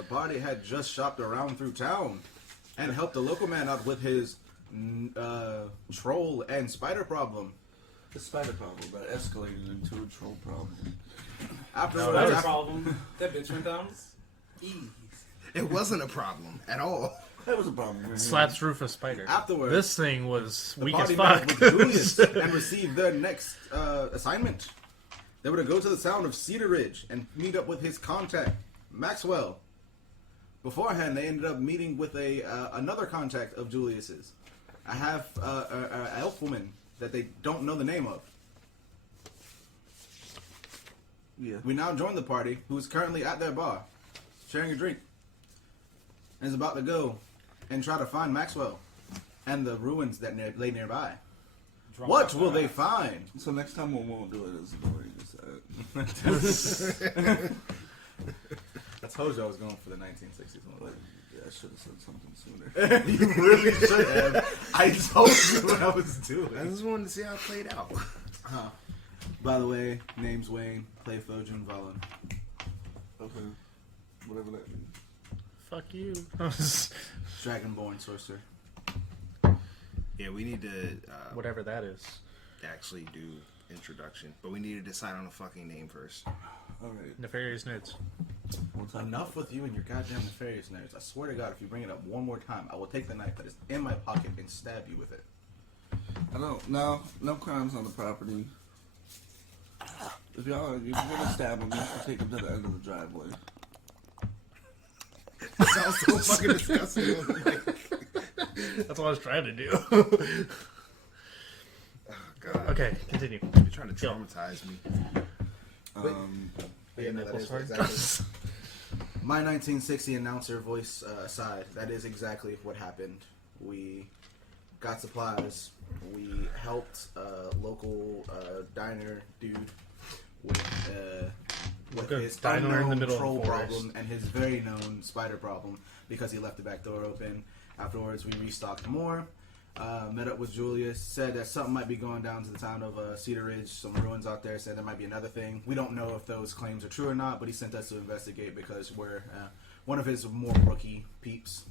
The party had just shopped around through town and helped a local man out with his troll and spider problem. The spider problem that escalated into a troll problem. Afterwards, That was a problem. That bitch went down easy. It wasn't a problem at all. That was a problem. Slaps roof of spider. Afterwards, This thing was the weak as party fuck. met with Julius and received their next assignment. They were to go to the town of Cedar Ridge and meet up with his contact, Maxwell. Beforehand, they ended up meeting with another contact of Julius's, a elf woman that they don't know the name of. Yeah. We now join the party, who is currently at their bar, sharing a drink, and is about to go and try to find Maxwell and the ruins that lay nearby. What will they find? So next time we won't do it as the way you said. I told you I was going for the 1960s one. Yeah, I should have said something sooner. You really should have. I told you what I was doing. I just wanted to see how it played out. By the way, name's Wayne. Play Fojun Valen. Okay. Whatever that means. Fuck you. Dragonborn sorcerer. Yeah, we need to Whatever that is. actually do introduction, but we need to decide on a fucking name first. Alright. Nefarious Nerds. What's up? Enough with you and your goddamn nefarious nerds. I swear to God, if you bring it up one more time, I will take the knife that is in my pocket and stab you with it. I don't. No crimes on the property. If you're gonna stab him, you should take him to the end of the driveway. It sounds so fucking disgusting. That's what I was trying to do. Oh, God. Okay, continue. You're trying to traumatize me. Yeah, no, that is exactly. My 1960 announcer voice aside, that is exactly what happened. We got supplies. We helped a local diner dude with his diner in the middle of the troll forest. problem and his very known spider problem because he left the back door open. Afterwards, we restocked more. Met up with Julius, said that something might be going down to the town of Cedar Ridge, some ruins out there, said there might be another thing. We don't know if those claims are true or not, but he sent us to investigate because we're one of his more rookie peeps.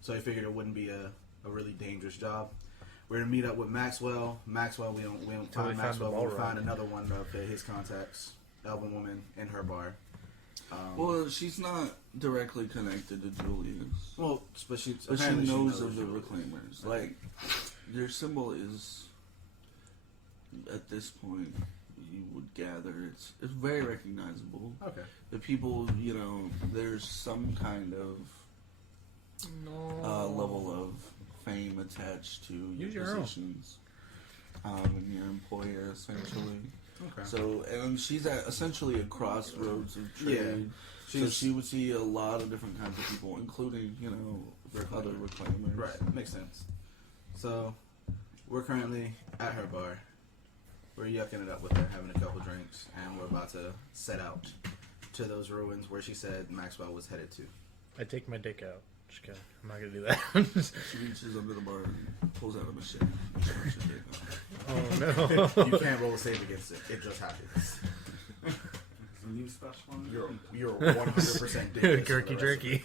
So he figured it wouldn't be a really dangerous job. We're going to meet up with Maxwell. Maxwell, we don't find Maxwell, but we find another one of his contacts, Elven woman, in her bar. Well, she's not directly connected to Julius. Well, but she knows of the Reclaimers. Like, their symbol is, at this point, you would gather, it's very recognizable. Okay. The people, there's some kind of level of fame attached to your positions and your employer, essentially. Okay. So, and she's at essentially a crossroads of trade. Yeah. So she would see a lot of different kinds of people, including, other reclaimers. Right, makes sense. So, we're currently at her bar. We're yucking it up with her, having a couple drinks, and we're about to set out to those ruins where she said Maxwell was headed to. I take my dick out. Just kidding. I'm not gonna do that. She reaches under the bar and pulls out a machete. Oh no. You can't roll a save against it. It just happens. A new special one. You're 100% dick. Jerky jerky.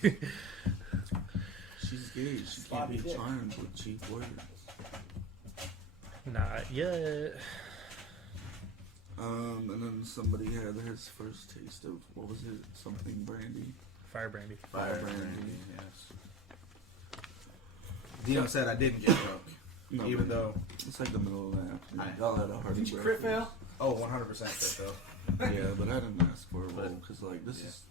She's gay. She can't be charmed with cheap words. Not yet. And then somebody had his first taste of, what was it? Something brandy. Fire brandy. Fire brandy, yes. DM said I didn't get drunk. No, even though it's like the middle of the afternoon. Y'all had a hearty Did you crit fail? Oh, 100% crit fail. Yeah, but I didn't ask for a roll because, this is,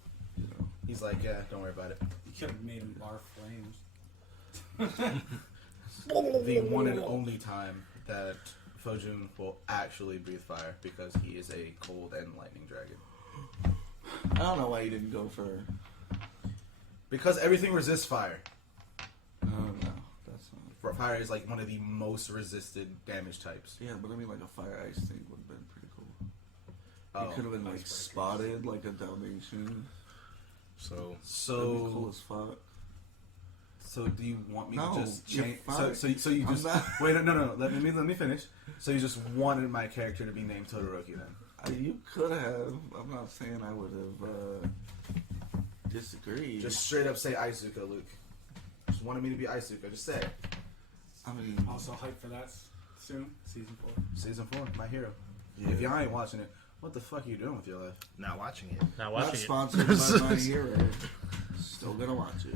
He's like, yeah, don't worry about it. You could have made him bar flames. The one and only time that Fojun will actually breathe fire because he is a cold and lightning dragon. I don't know why you didn't go for. Because everything resists fire. No, that's not. Fire is like one of the most resisted damage types. Yeah, but I mean, like a fire ice thing would have been pretty cool. Oh, it could have been like spotted like a Dalmatian. So that'd be cool as fuck. So do you want me No, to just you're change? fine. So you I'm just not- wait. No. Let me finish. So you just wanted my character to be named Todoroki then? You could have. I'm not saying I would have disagree. Just straight up say Izuka, Luke. Just wanted me to be Izuka. Just say it. I mean, Also hyped for that soon, season 4. Season 4, my hero. yeah. If y'all ain't watching it, what the fuck are you doing with your life? Not watching it. Not Not watching it. sponsored by my hero. Still gonna watch it.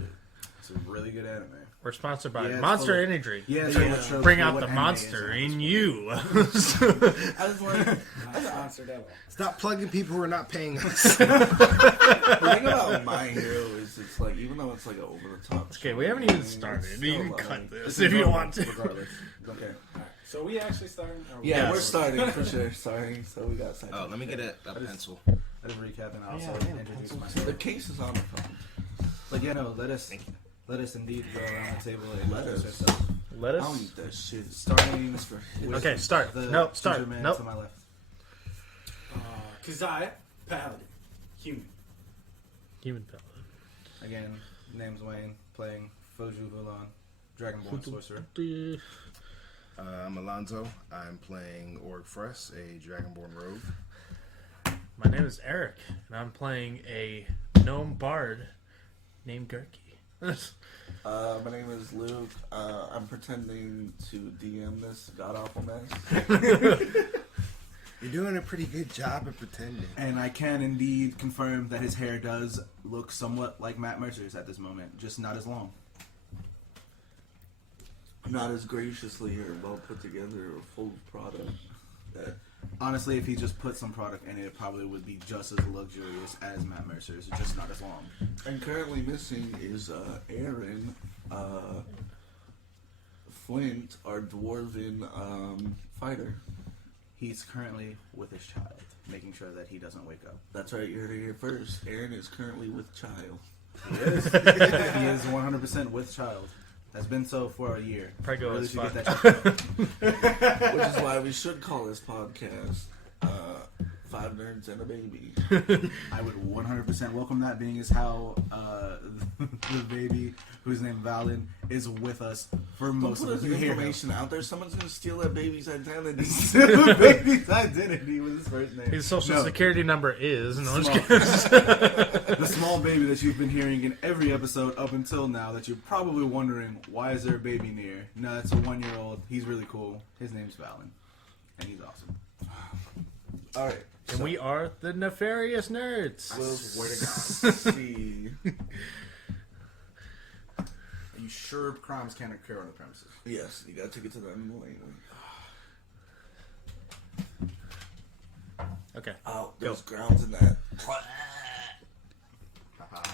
It's a really good anime. We're sponsored by Yeah, it's Monster full of- Energy. Yeah, it's Yeah. full of tropes Bring for out what the anime monster is at in this you. I was like, Not sponsored at all. Stop plugging people who are not paying us. the thing about my hero is it's like, even though it's like an over the top. Okay, we haven't even started. You can cut point. this It's if you normal, want to. Regardless. Okay. Alright, so we actually starting? Or Yeah, Yeah. we're starting for sure. Sorry, so we got sidetracked. Oh, let me get a pencil. I just recap and also introduce The myself. case is on the phone. But yeah, no, let us Thank you. indeed go around the table and Let introduce us. ourselves. Let I us. don't eat that shit. Starting That's for with Okay, start. the Nope, start. ginger man Nope. to my left. Kazaya, Paladin, Human. Human pellet. Again, name's Wayne, playing Foju Vulan, Dragonborn Sorcerer. I'm Alonzo. I'm playing Org Fress, a Dragonborn rogue. My name is Eric, and I'm playing a gnome bard named Gurky. My name is Luke. I'm pretending to DM this god awful mess. You're doing a pretty good job of pretending. And I can indeed confirm that his hair does look somewhat like Matt Mercer's at this moment, just not as long. Not as graciously or well put together or full product. That Honestly, if he just put some product in it, it probably would be just as luxurious as Matt Mercer's, just not as long. and currently missing is Aaron Flint, our dwarven fighter. He's currently with his child, making sure that he doesn't wake up. That's right, you heard it here first. Aaron is currently with child. He is. He is 100% with child. Has been so for a year. Prego Really as should fuck. get that checked out. Which is why we should call this podcast Five Nerds and a Baby. I would 100% welcome that, being as how the baby, who's named Valen, is with us for Don't most put of his the You hear him. information out there. Someone's going to steal that baby's identity. The baby's identity was his first name. His social No, security number is. No, I'm just Small. kidding. The small baby that you've been hearing in every episode up until now, that you're probably wondering, why is there a baby near? No, it's a 1-year-old. He's really cool. His name's Valen. And he's awesome. All right. And we are the Nefarious Nerds. We'll swear to see. Are you sure crimes can't occur on the premises? Yes, you got to take it to them later. Okay. Oh, there's grounds in that.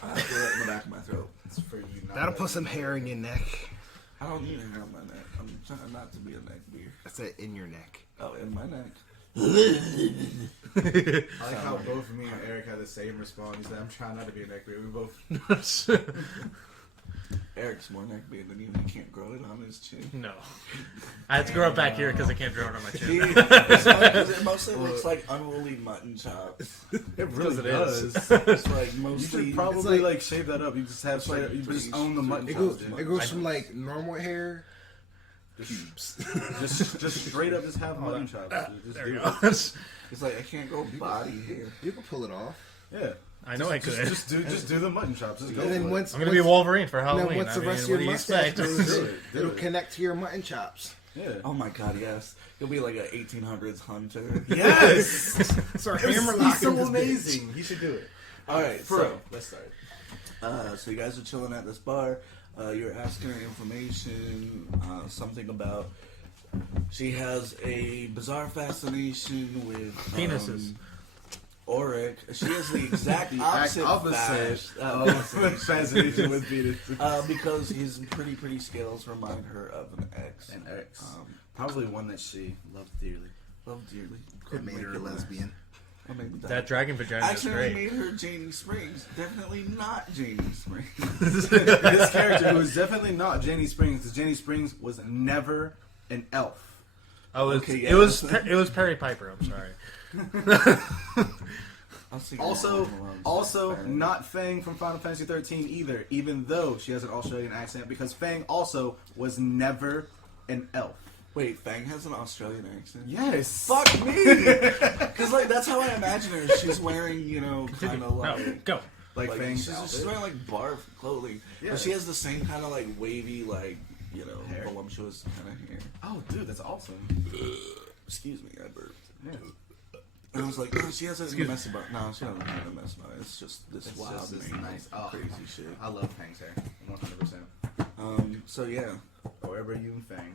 I feel it in the back of my throat. It's for you. Not That'll that. put some hair in your neck. I don't need hair on my neck. I'm trying not to be a neck beard. That's it, in your neck. Oh, in my neck. I like how both me and Eric had the same response. He said, I'm trying not to be a neck beard. We both. Eric's more neck beard than you. He can't grow it on his chin. No. I had to grow up back here because I can't draw it on my See, chin. it's funny 'cause it mostly looks like unruly mutton chops. It really it does. is. It's like You mostly. should probably like- like shave that up. You just have It's like you just three- own the mutton It chops. goes, dude. it goes from like normal hair. Just straight up, just have mutton chops. Dude. Just There do you it. go. It's like I can't go body hair. You can pull it off. Yeah. I know I could. Just do the mutton chops. Just go. And then for it. once I'm gonna be Wolverine for then Halloween. once I the mean, rest of what your do you mustache expect? grows Do in, it, do it'll it. connect to your mutton chops. Yeah. Oh my god, yes. You'll be like an 1800s hunter. Yes. It's our He's hammerlock so in this bitch. amazing. He should do it. Alright, For so, real. Let's start. so you guys are chilling at this bar. You're asking her information, something about. She has a bizarre fascination with Penises. Auric. She has the exact opposite, Fascination with penis. because his pretty scales remind her of an ex. And X. Probably one that she loved dearly. Love dearly. That made her a lesbian. Or maybe That dragon vagina is actually great. made her Janie Springs. Definitely not Janie Springs. This character who is definitely not Janie Springs, because Janie Springs was never an elf. Oh, Okay, yeah, it was that's- it was Perry Piper. I'm sorry. I'll sing Also, along. not Fang from Final Fantasy 13 either, even though she has an Australian accent, because Fang also was never an elf. Wait, Fang has an Australian accent? Yes. Fuck me! Because, like, that's how I imagine her. She's wearing, kind of No, like... go. Like Fang's she's outfit? wearing like barf clothing. Yeah. But she has the same kind of like wavy, like, Hair. voluptuous kind of hair. Oh, dude, that's awesome. Excuse me, I burped. Yeah. And I was like, no, she has a mess about. No, she doesn't have a mess about it. It's just this It's wild, just this man, nice, crazy shit. I love Fang's hair, 100%. So yeah. However, you and Fang.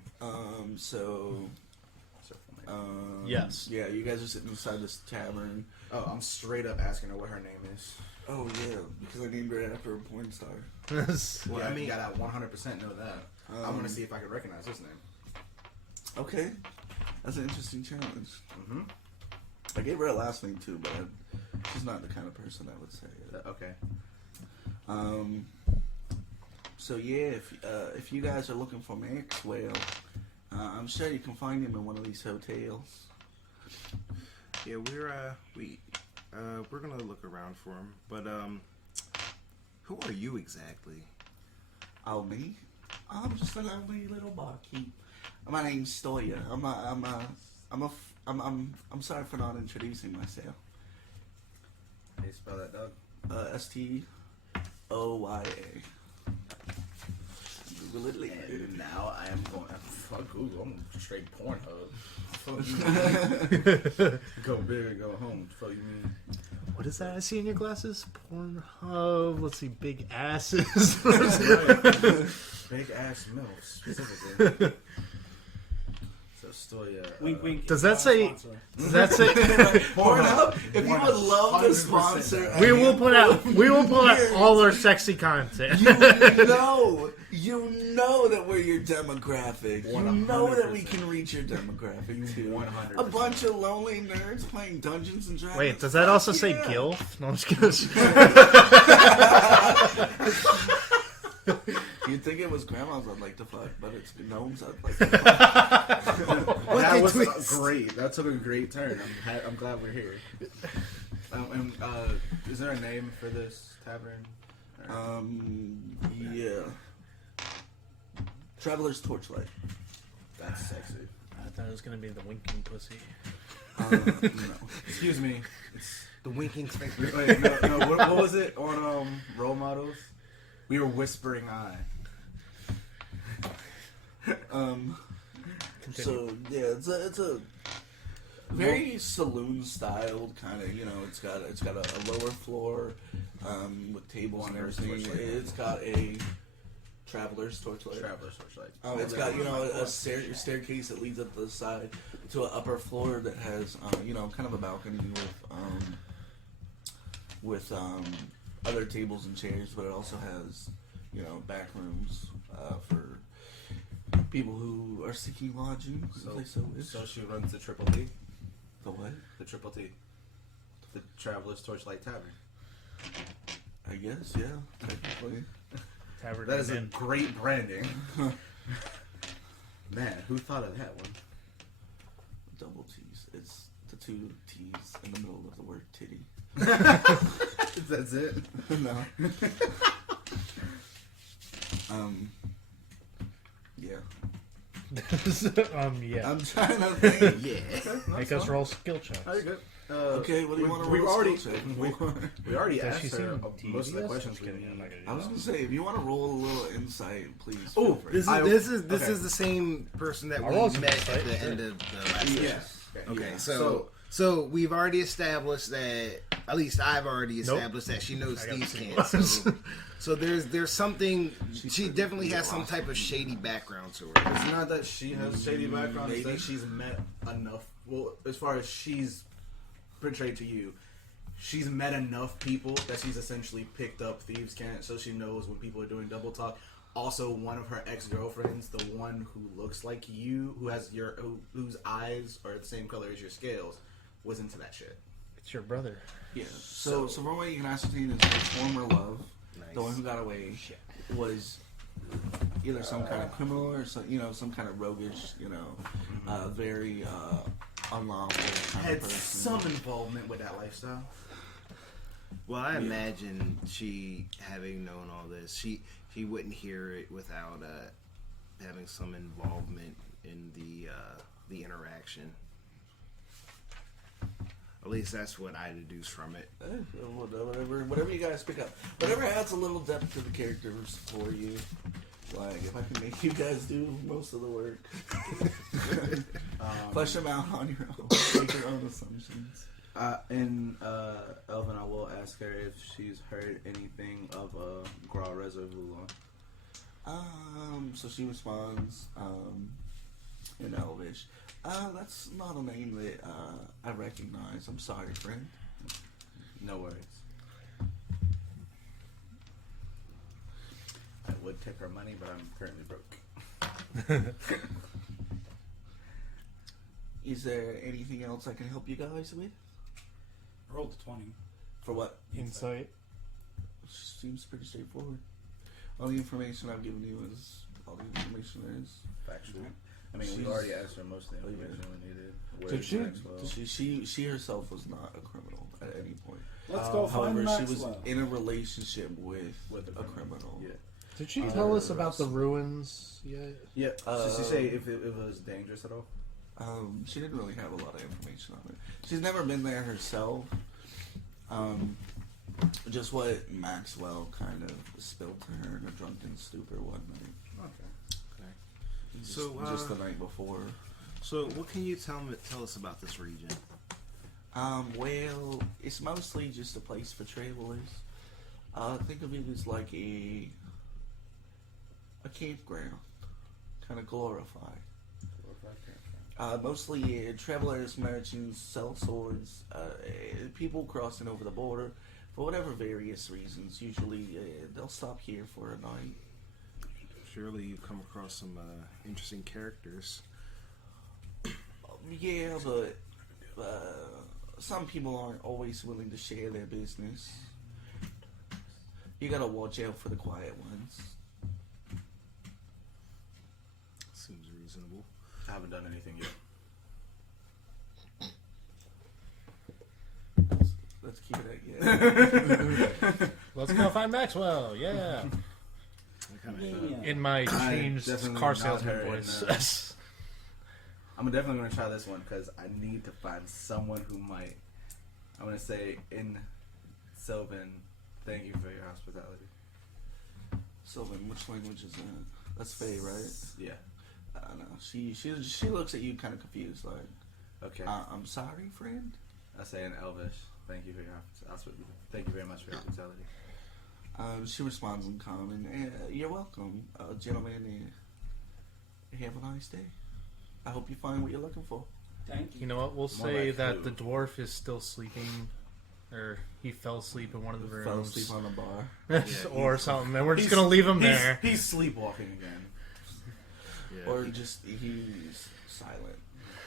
Yes. Yeah, you guys are sitting inside this tavern. Oh, I'm straight up asking her what her name is. Oh yeah, because I named her after a porn star. Well, Yeah, I I mean- gotta 100% know that. I want to see if I can recognize this name. Okay, that's an interesting challenge. Mm-hmm. I gave her a last name too, but she's not the kind of person I would say it. Okay. So yeah, if you guys are looking for Maxwell, I'm sure you can find him in one of these hotels. Yeah, we're gonna look around for him. But who are you exactly? Oh, me? I'm just a lonely little barkeep. My name's Stoya. I'm sorry for not introducing myself. How do you spell that, Doug? Stoya. Google it later. And now I am going. Fuck Google. I'm straight Pornhub. Fuck you. Go big or go home. Fuck you mean? What is that I see in your glasses? Pornhub. Let's see, big asses. Big ass milk specifically. So Stoya. Wink, wink. Does that say? Sponsor. Does that say? Pornhub, if you would love to sponsor, We will put out all our sexy content. You know that we're your demographic. You know that we can reach your demographic too. 100%. A bunch of lonely nerds playing Dungeons and Dragons. Wait, does that also say Yeah. GILF? No, I'm just kidding. You'd think it was grandmas I'd like to fuck, but it's gnomes I'd like to fuck. That was great. That took a great turn. I'm glad we're here. Is there a name for this tavern? Yeah. Traveler's Torchlight. That's sexy. I thought it was gonna be the winking pussy. No. Excuse me. The winking face. Wait, no. What was it on Role Models? We were whispering eye. So yeah, it's a very saloon styled kind of. It's got a lower floor with tables and everything. It's got a traveler's torchlight. It's got a staircase that leads up the side to an upper floor that has kind of a balcony with other tables and chairs, but it also has back rooms for people who are seeking lodging. if they so wish. So she runs the Triple T. The what? The Triple T. The Traveler's Torchlight Tavern. I guess, yeah, technically. Tavern That is a Inn. great branding. Man, who thought of that one? Double T's. It's the two T's in the middle of the word titty. That's it? No. Yeah. Yeah. I'm trying to think. Yeah. Make us roll skill checks. Oh, you're good. Okay, what do you want to we roll? already- a skill check? We already Does asked she her seem most of the devious? questions Just we kidding, need. I'm not gonna do I was that. gonna say, if you want to roll a little insight, please. Ooh, feel free. This is Okay. the same person that I'll roll we some met insight, at the sure. end of the last session. Yes. Okay, Yeah. so we've already established that, at least I've already established that she knows I got Steve's the same can't. So there's something. She definitely has some type of shady background to her. It's not that she has shady background, it's Maybe. that she's met enough. Well, as far as she's portrayed to you, she's met enough people that she's essentially picked up thieves' cant, so she knows when people are doing double talk. Also, one of her ex-girlfriends, the one who looks like you, whose eyes are the same color as your scales, was into that shit. It's your brother. Yeah. So from what you can ascertain is her former love, the one who got away, was either some kind of criminal or some kind of roguish, very unlawful kind Had of person. some involvement with that lifestyle. Well, I imagine she, having known all this, she wouldn't hear it without having some involvement in the interaction. At least that's what I deduce from it. Whatever you guys pick up. Whatever adds a little depth to the characters for you. Like, if I can make you guys do most of the work. Flesh them out on your own. Make your own assumptions. Elvin, I will ask her if she's heard anything of Gra Reservoir. So she responds in Elvish. That's not a name that I recognize. I'm sorry, friend. No worries. I would take her money, but I'm currently broke. Is there anything else I can help you guys with? Rolled a 20. For what? Insight. Seems pretty straightforward. All the information I've given you is all the information there is. Factual. I mean, we already asked her most of the information we needed. She herself was not a criminal at any point. Let's go find However, Maxwell. she was in a relationship with a criminal. Yeah. Did she tell us about the ruins yet? Yeah. Did she say if it was dangerous at all? She didn't really have a lot of information on it. She's never been there herself. Just what Maxwell kind of spilled to her in a drunken stupor one night. Okay. Just the night before. So what can you tell us about this region? Well, it's mostly just a place for travelers. Think of it as like a campground, kind of glorified. Mostly travelers, merchants, sell swords, people crossing over the border for whatever various reasons. Usually they'll stop here for a night. Surely you've come across some interesting characters. Yeah, but some people aren't always willing to share their business. You gotta watch out for the quiet ones. Seems reasonable. I haven't done anything yet. Let's keep it at yeah. Let's go find Maxwell. Yeah. In my changed definitely car not salesman her in, voice. I'm definitely going to try this one because I need to find someone who might. I'm going to say in Sylvan, thank you for your hospitality. Sylvan, which language is that? That's Faye, right? Yeah. I don't know. She looks at you kind of confused, like, Okay. I'm sorry, friend. I say in Elvish, thank you for your thank you very much for your hospitality. She responds in common. You're welcome, gentlemen. Have a nice day. I hope you find what you're looking for. Thank you. You know what? We'll More say like that who? the dwarf is still sleeping, or he fell asleep in one of the rooms, Fell asleep on the bar. or something, and we're just gonna leave him there. He's sleepwalking again. Yeah. Or just he's silent.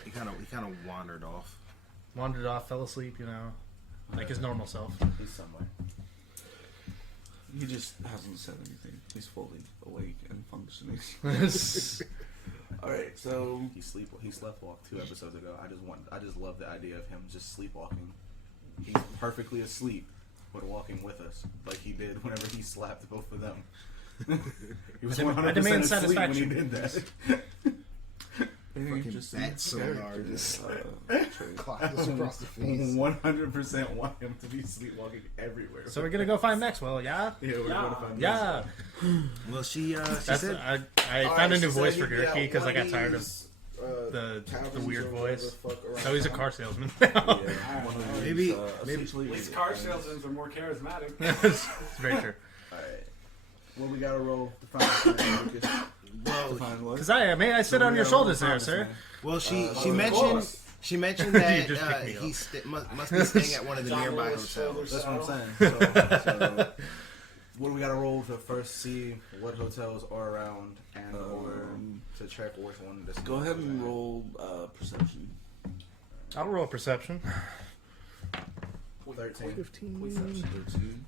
He kind of wandered off. Wandered off, fell asleep. You know, like his normal self. He's somewhere. He just hasn't said anything. He's fully awake and functioning. Alright, so He sleptwalked 2 episodes ago. I just love the idea of him just sleepwalking. He's perfectly asleep, but walking with us, like he did whenever he slapped both of them. He was 100% I demand asleep when he satisfaction. did that. Fucking just bat sonar just clocks across the face. 100% want him to be sleepwalking everywhere. So we're gonna go find Maxwell. Yeah. yeah, we're gonna find Yeah. Well, she That's said I found a new voice for Gurky because I got tired of the weird voice. So he's a car salesman now. maybe These car salesmen are more charismatic. It's very true. Alright. Well, we gotta roll to find Lucas. Because I sit on your shoulders there, sir. well she mentioned You that just picked me he must be staying at one of the nearby hotels. That's what I'm saying. So what do we gotta roll to first see what hotels are around and or to check which one? Go ahead and roll perception. I'll roll perception. 13. 15. 13.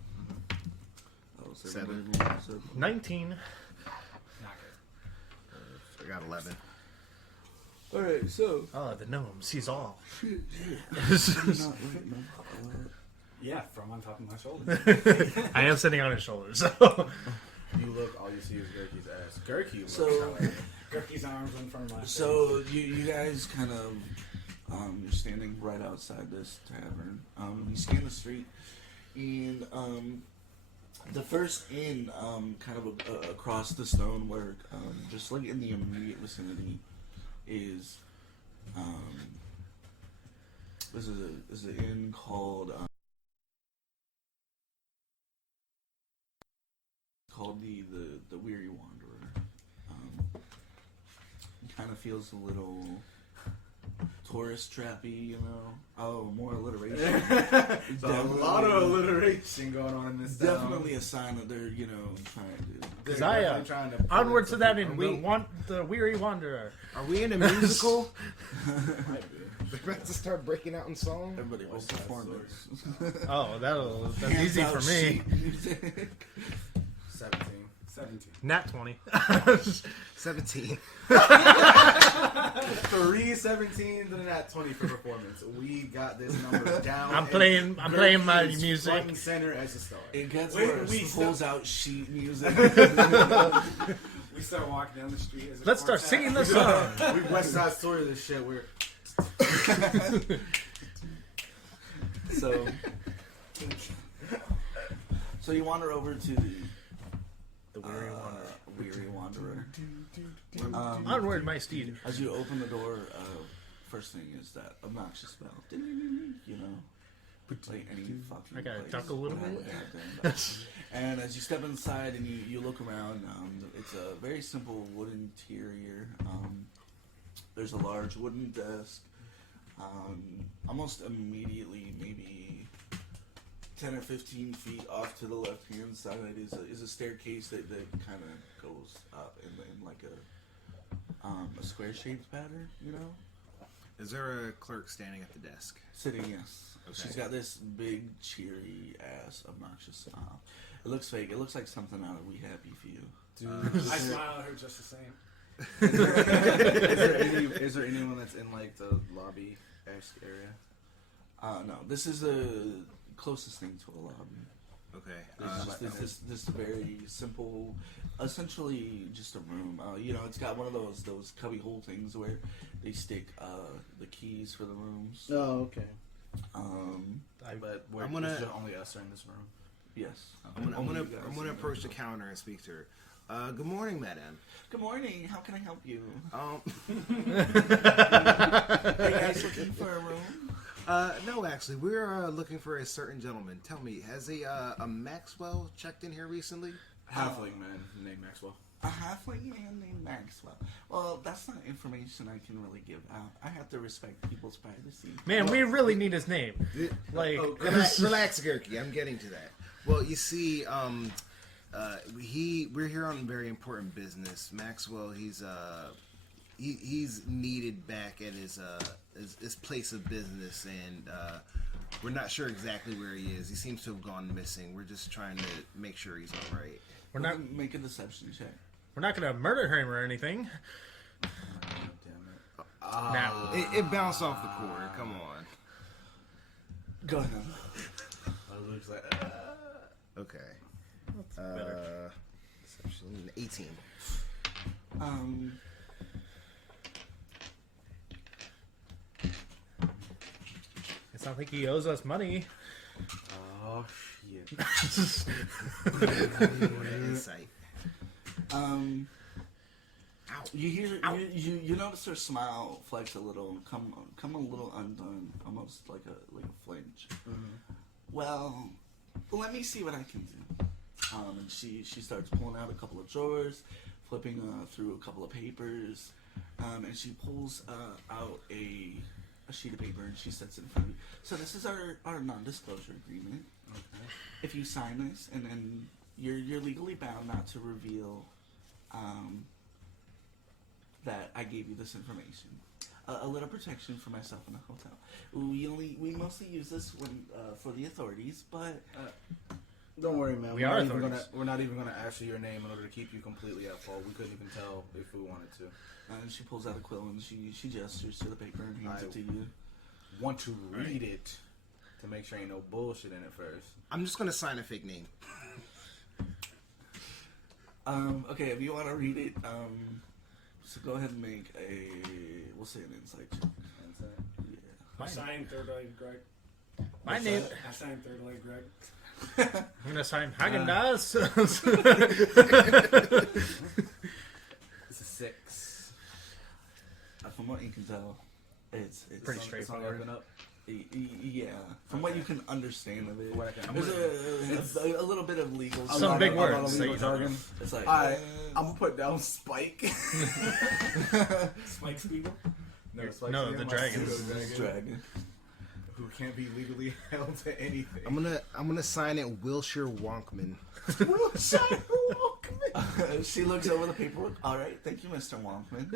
Seven. 19. I got 11. Alright, so. Oh, the gnome sees all. Yeah, from on top of my shoulders. I am sitting on his shoulders. So. You look, all you see is Gurky's ass. Gurky looks So- like Gurky's arms in front of my face. So you guys kind of You're standing right outside this tavern. You scan the street, and the first inn, kind of across the stonework, just like in the immediate vicinity, is an inn called the Weary Wanderer. It kind of feels a little tourist trappy, you know. Oh, more alliteration. So a lot of alliteration going on in this town. Definitely a sign that they're, trying to. Because Trying to pull onward in to that some in the Weary Wanderer. Are we in a musical? Might be. We're about to start breaking out in song? Everybody will West Side perform Story. this. Oh, that's Hands easy out for me. sheet music. 17. 17. Nat 20. 17. 3 17s and that 20 for performance. We got this number down. I'm playing my Gertie is music. front and center as a star. It gets Wait, worse. we Pulls out sheet music. We start walking down the street as a Let's start quartet. singing the song. We West Side Story this shit. We're So you wander over to The Weary Wanderer. Weary Wanderer. Onward, my steed. As you open the door, first thing is that obnoxious bell. You know, like any fucking. I gotta place duck a little would have bit. a goddamn bell. And as you step inside and you look around, it's a very simple wooden interior. There's a large wooden desk. Almost immediately, maybe 10 or 15 feet off to the left-hand side is a staircase that kind of goes up in like a square-shaped pattern, you know? Is there a clerk standing at the desk? Sitting, yes. Okay. She's got this big, cheery-ass, obnoxious smile. It looks fake. It looks like something out of We Happy Few. I smile at her just the same. is there anyone that's in like the lobby-esque area? No, this is the closest thing to a lobby. Okay. It's this very simple, essentially just a room. It's got one of those cubby hole things where they stick the keys for the rooms. Oh, okay. But I'm gonna- only us are in this room. Yes. I'm Only you guys gonna in approach the room. counter and speak to her. Good morning, madam. Good morning. How can I help you? Um, Are you guys looking for a room? no, actually, we're looking for a certain gentleman. Tell me, has a Maxwell checked in here recently? Halfling man named Maxwell. A halfling man named Maxwell. Well, that's not information I can really give out. I have to respect people's privacy. Man, we really need his name. Like, Relax, Gurky. I'm getting to that. Well, you see, we're here on very important business. Maxwell, he's needed back at his place of business, and we're not sure exactly where he is. He seems to have gone missing. We're just trying to make sure he's all right. we're not Make a deception check. gonna murder him or anything. Damn it. Now, It bounced off the cord. Come on. Go ahead. It looks like. Okay. better. Deception 18. It's not like he owes us money. Oh shit. Insight. You hear you notice her smile flex a little, come a little undone, almost like a flinch. Well, let me see what I can do. And she starts pulling out a couple of drawers, flipping through a couple of papers, and she pulls out a sheet of paper and she sets it in front of you. So this is our non-disclosure agreement. Okay. If you sign this, and then you're legally bound not to reveal that I gave you this information. A little protection for myself in the hotel. We mostly use this when for the authorities, but Don't worry, man. We are not even authorities. we're not even gonna ask you your name in order to keep you completely at fault. We couldn't even tell if we wanted to. and she pulls out a quill and she gestures to the paper and hands it to you. Want to read it to make sure ain't no bullshit in it first. I'm just gonna sign a fake name. Okay, if you want to read it, so go ahead and make we'll say an insight check. Insight. Yeah. Assign third leg Greg. My name. Assign third leg Greg. I'm gonna sign Haagen-Dazs. It's a 6. From what you can tell, it's Pretty It's on straightforward. up and up. Yeah, from what you can understand of it, What I can- there's a little bit of legal. Some stuff. big I'm not words on that legal you don't jargon. It's like Alright, I'm gonna put down Spike. Spike Spiegel. No, the dragon. dragon. Who can't be legally held to anything. I'm gonna sign it Wilshire Wonkman. She looks over the paperwork. All right, thank you, Mr. Wonkman.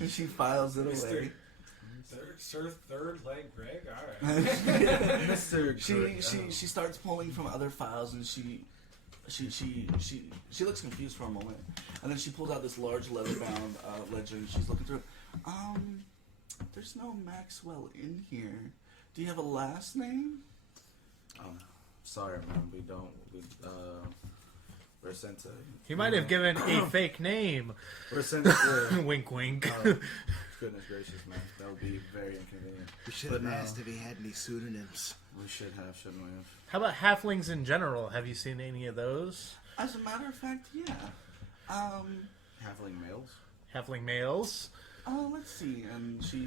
And she files it away. Third leg Greg. All right. Mr. She starts pulling from other files, and she looks confused for a moment, and then she pulls out this large leather-bound ledger, and she's looking through it. There's no Maxwell in here. Do you have a last name? Sorry, man. We don't. We're sent to. He might have given a fake name. We're sent to. Wink, wink. Goodness gracious, man. That would be very inconvenient. We should But have no. asked if he had any pseudonyms. We should have, shouldn't we have? How about halflings in general? Have you seen any of those? As a matter of fact, yeah. Halfling males? Halfling males? Let's see. And she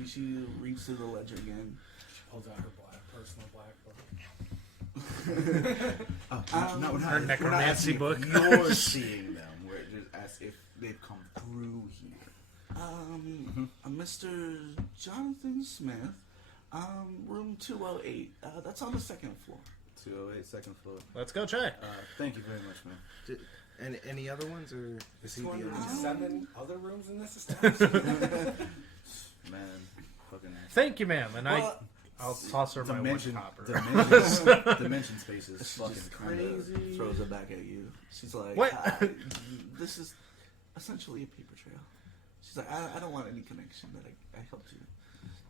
reads through the ledger again. She pulls out her personal black book. Her necromancy book. You're seeing them. We're just ask if they've come through here. Mr. Jonathan Smith, room 208. That's on the second floor. 208, second floor. Let's go check. Thank you very much, man. And any other ones, or is he the only one? 7 other rooms in this establishment. Man, fucking. Thank you, ma'am. And Well, I'll toss her my one copper. Dimension spaces. she Fucking just crazy. throws it back at you. She's like, What? This is essentially a paper trail. She's like, I don't want any connection that I helped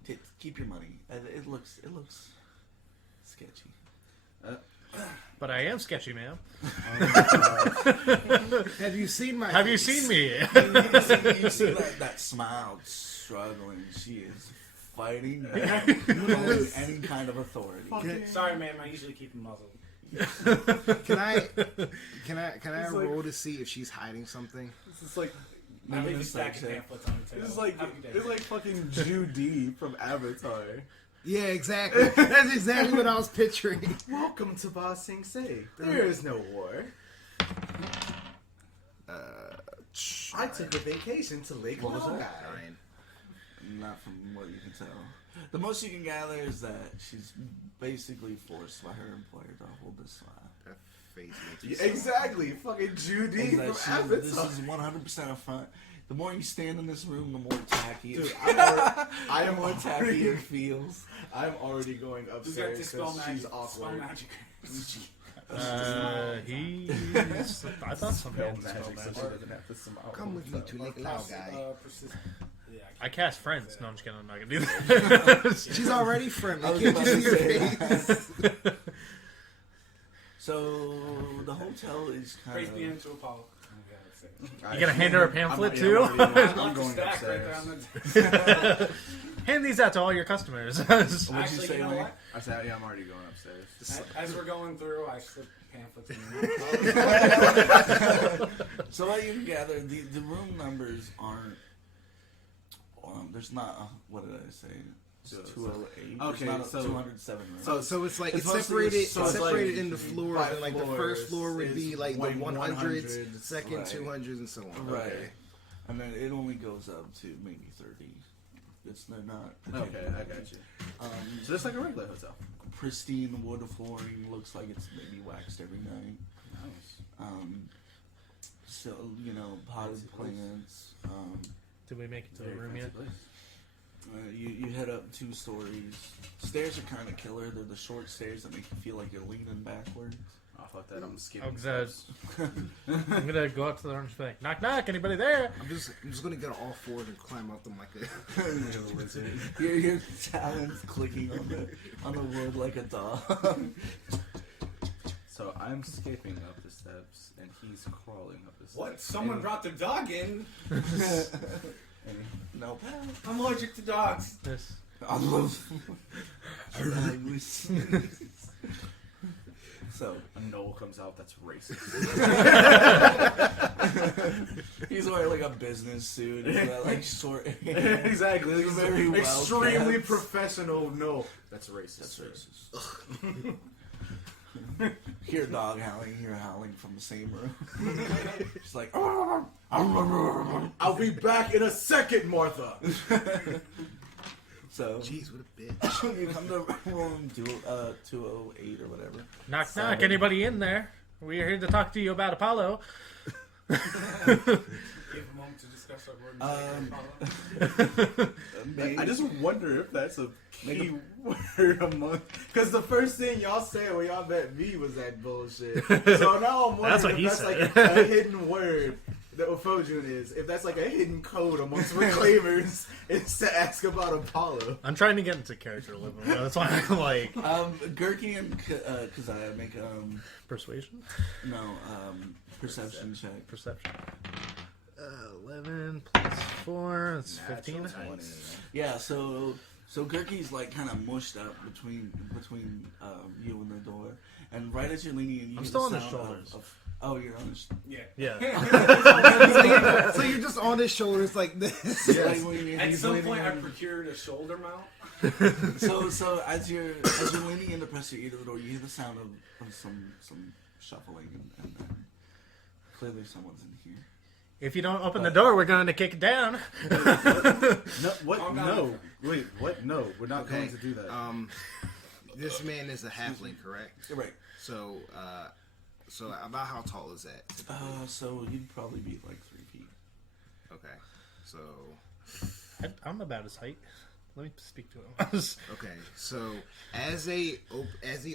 you. Keep your money. It looks sketchy. But I am sketchy, ma'am. Have you seen my? Have you face? seen me? You see that smile struggling. She is fighting back, pulling any kind of authority. Sorry, ma'am. I usually keep them muzzled. Can I roll to see if she's hiding something? This is like. I leave a This stack of section. pamphlets on the table. This is like. Have a good day. It's like fucking Judy from Avatar. Yeah, exactly. That's exactly what I was picturing. Welcome to Ba Sing Se. There is no war. I took a vacation to Lake What was Laogai. that? Not from what you can tell. The most you can gather is that she's basically forced by her employer to hold this slab. That face makes me Yeah, exactly. Fucking Judy And that from this Avatar. is 100% a front. The more you stand in this room, the more tacky it Dude, feels. I am more tacky already, it feels. I'm already going Who's got upstairs this spell because magic? she's Spell awkward. magic. He's. I thought something Spell had magic, so spell she magic. doesn't have to somehow. Come with me to Lake Laogai. Persistent. Yeah, I cast friends. No, I'm just kidding. I'm not gonna do that. She's already friendly. I was Can't about you to see her say face? So the hotel is kind Praise be of. unto Apollo. You gonna hand her a pamphlet I'm too? already I'm I'm going stack right there upstairs. on the Hand these out to all your customers. What'd you Actually, say, you know Wayne? what? I said, yeah, I'm already going upstairs. As we're going through, I slip pamphlets in. So what you can gather, the room numbers aren't. There's not. What did I say? So it's 208. okay, There's not so- 207 rooms. So it's like It's it's mostly- separated. so It's it's separated like into floors, five and like the floors first floor would be is like the like 100s, 100s, second right. 200s, and so on. Right. Okay. And then it only goes up to maybe 30. They're not. Okay, I got you. So it's like a regular hotel. Pristine wood flooring, looks like it's maybe waxed every night. Nice. So potted Fancy place. plants. Did we make it to the Very room fancy yet? place. You head up 2 stories. Stairs are kind of killer. They're the short stairs that make you feel like you're leaning backwards. Oh, fuck that. I'm skipping. I'm steps. I'm gonna go up to the room and just be like, knock, knock, anybody there? I'm just gonna get on all fours and climb up them like a. Your talons clicking on the wood like a dog. So I'm skipping up the steps, and he's crawling up the steps. What? Someone brought the dog in? No pal. I'm allergic to dogs. This. So A Noel comes out that's racist. he's wearing like a business suit, and like short hair. Exactly. Like, Very well extremely kept. professional. No, that's racist. That's sir. racist. Hear dog howling, hear howling from the same room. It's like, I'll be back in a second, Martha. so Jeez, what a bitch. you come to room 208 or whatever. Knock, knock. Anybody in there? We're here to talk to you about Apollo. Give a moment to discuss our word. I just wonder if that's a key word among. Because the first thing y'all said when y'all met me was that bullshit. So now I'm wondering That's what if he that's said. like a hidden word that Ophojun is. If that's like a hidden code amongst reclaimers, it's to ask about Apollo. I'm trying to get into character a little bit. That's why I'm like Gurky and Kazaya make persuasion, perception check. perception. 11 plus 4. That's 15. Yeah, so Gurky's like kind of mushed up between you and the door, and right as you're leaning in, you I'm hear still the on his sound shoulders. Oh, you're on his. Yeah. Yeah. So you're just on his shoulders like this. Like when At he's some leaning point, I in. procured a shoulder mount. So as you're leaning in to press your ear to the door, you hear the sound of some shuffling, and then clearly someone's in here. If you don't open the door, we're going to kick it down. No, what? Calm down, No. my friend. Wait, what? No, we're not Okay. going to do that. This man is a halfling, correct? You're right. So, so about how tall is that? So you'd probably be like 3 feet. Okay. So, I'm about his height. Let me speak to him. okay. So as he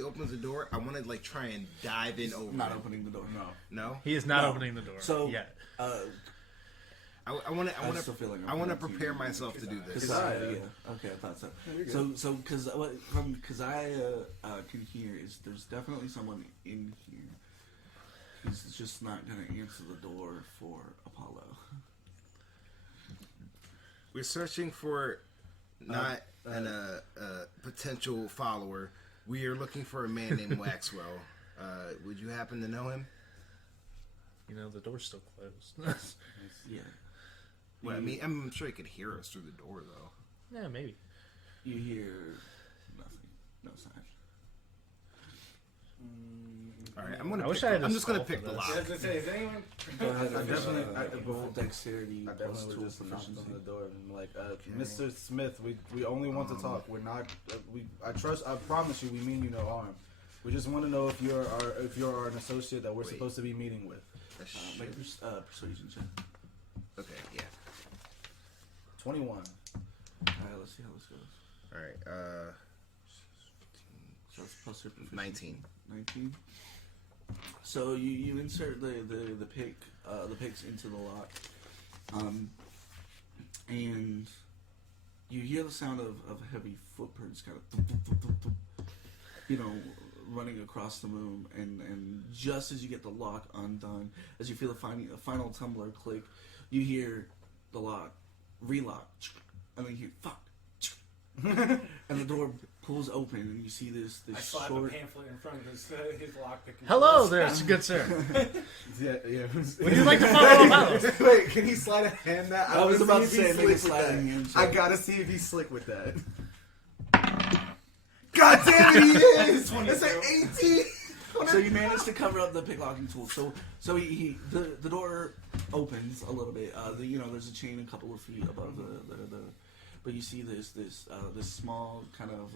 opens the door, I want to like try and dive in over. Not him. opening the door. No. He is not No. opening the door So yet. I want to. I still feel like I want to I'm not prepare seeing myself to do this. Kazaya, yeah. Okay, I thought so. So because from Kazaya can hear is there's definitely someone in here. He's just not going to answer the door for Apollo. We're searching for not a potential follower. We are looking for a man named Waxwell. Would you happen to know him? You know, the door's still closed. Yeah. Well, I mean, I'm sure he could hear us through the door, though. Yeah, maybe. You hear nothing. No sign. All right, I'm wish I had a just gonna spell pick for the this. lock. I was gonna say, is anyone? Go ahead. I definitely- dexterity I plus definitely tool would just knock proficiency. on the door and be like, Mr. Smith, we only want to talk. We're not. I promise you, we mean you no harm. We just want to know if you're an associate that we're supposed to be meeting with. Make a persuasion check. Okay, yeah. 21. All right, let's see how this goes. All right, So it's plus your proficiency. 19. 19. So you insert the picks into the lock, and you hear the sound of heavy footprints kind of thump, thump, thump, thump, thump, running across the room, and just as you get the lock undone, as you feel the final tumbler click, you hear the lock relock, and then you hear fuck, and the door pulls open, and you see this I slap a short. pamphlet in front of his lockpick. Hello there, good sir. Yeah. Would you like to follow Apollo? Wait, can he slide a hand that? I was wanna about to see if say he's make a slick with sliding that. hand I check. gotta see if he's slick with that. God damn it, he is! It's an 18! So you manage to cover up the picklocking tool. So the door opens a little bit. There's a chain a couple of feet above the but you see this small kind of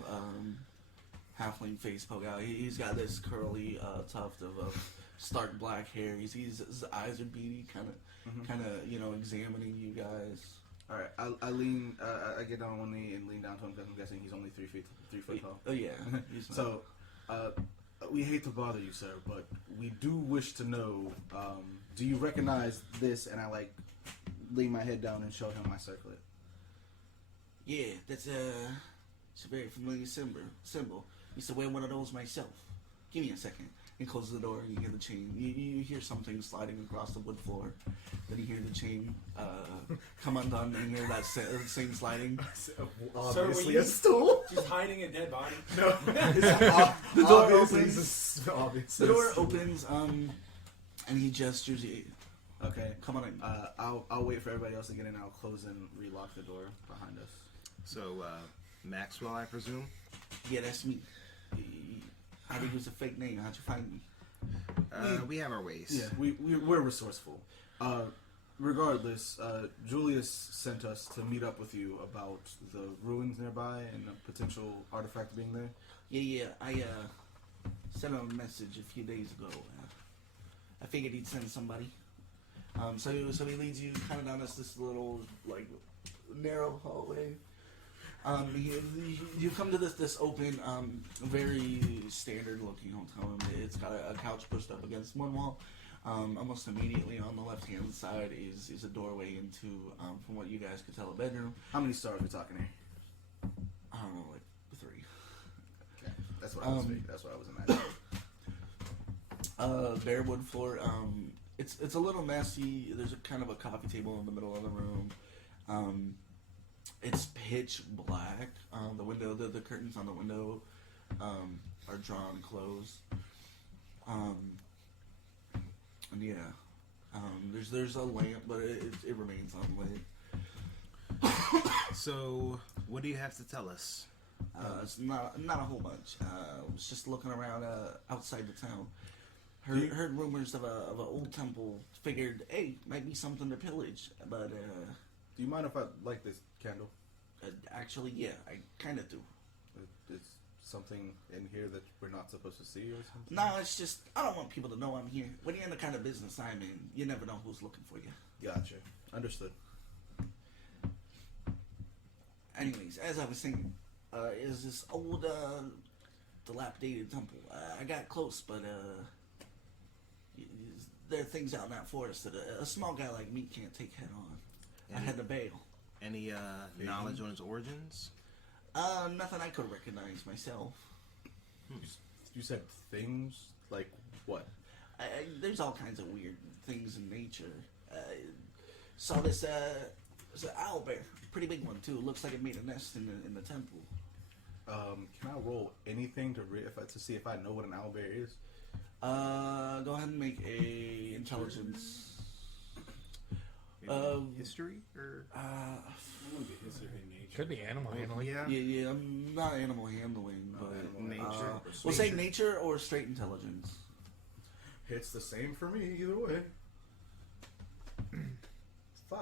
halfling face poke out. He's got this curly tuft of stark black hair. His eyes are beady, kind of examining you guys. All right, I lean. I get down on one knee and lean down to him because I'm guessing he's only 3 foot tall. Oh yeah. He's not- So, we hate to bother you, sir, but we do wish to know. Do you recognize this? And I lean my head down and show him my circlet. yeah, it's a very familiar symbol. Used to wear one of those myself. Give me a second. He closes the door and you hear the chain. You hear something sliding across the wood floor. Then you hear the chain come undone and you hear that same sliding. Obviously you- a stool. Just hiding a dead body. No, The door obviously opens. it's obvious. The door opens and he gestures you. Okay. Come on in. I'll wait for everybody else to get in. I'll close and relock the door behind us. So, Maxwell, I presume? Yeah, that's me. I did use a fake name. How'd you find me? We have our ways. Yeah, we're resourceful. Regardless, Julius sent us to meet up with you about the ruins nearby and a potential artifact being there. Yeah. I sent him a message a few days ago. I figured he'd send somebody. So he leads you kind of down this little like narrow hallway. You come to this open, very standard looking hotel room. It's got a couch pushed up against one wall. Almost immediately on the left hand side is a doorway into, from what you guys could tell, a bedroom. How many stars are we talking here? I don't know, like 3. Okay, that's what I was thinking. That's what I was imagining. Bare wood floor. It's a little messy. There's a kind of a coffee table in the middle of the room. It's pitch black. The curtains on the window are drawn closed. And yeah, there's a lamp, but it remains unlit. So, what do you have to tell us? It's not a whole bunch. I was just looking around outside the town. Heard rumors of an old temple. Figured, hey, might be something to pillage. But Do you mind if I light this candle? actually, yeah, I kind of do. Is something in here that we're not supposed to see or something? No, it's just I don't want people to know I'm here. When you're in the kind of business I'm in, you never know who's looking for you. Gotcha. Understood. Anyways, as I was saying, is this old, dilapidated temple. I got close, but there are things out in that forest that a small guy like me can't take head on. I had to bail. Any knowledge on its origins? Nothing I could recognize myself. You said things? Like what? There's all kinds of weird things in nature. Saw this it's an owl bear, pretty big one too. Looks like it made a nest in the temple. Can I roll anything to see if I know what an owlbear is? Go ahead and make a intelligence. History? Or? Could be animal handling. Yeah. I'm not animal handling, but nature. We'll say nature or straight intelligence. It's the same for me either way. 5.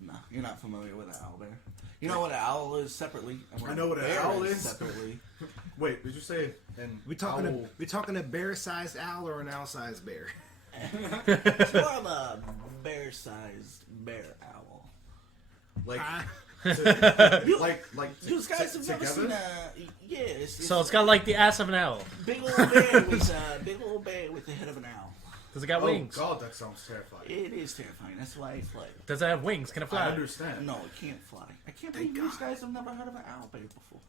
Nah, you're not familiar with an owl bear. You know what an owl is separately. And I know what an bear owl is. separately. Wait, did you say an We talking owl? we talking a bear-sized owl or an owl-sized bear? It's more of a bear-sized bear owl. Like, You- like, You guys have never together? seen a it's So it's got like the ass of an owl. big old bear with the head of an owl. Does it got Oh wings? God, that sounds terrifying. It is terrifying. That's why I fled. Does it have wings? Can it I fly? understand. No, it can't fly. I can't believe you guys have never heard of an owl bear before.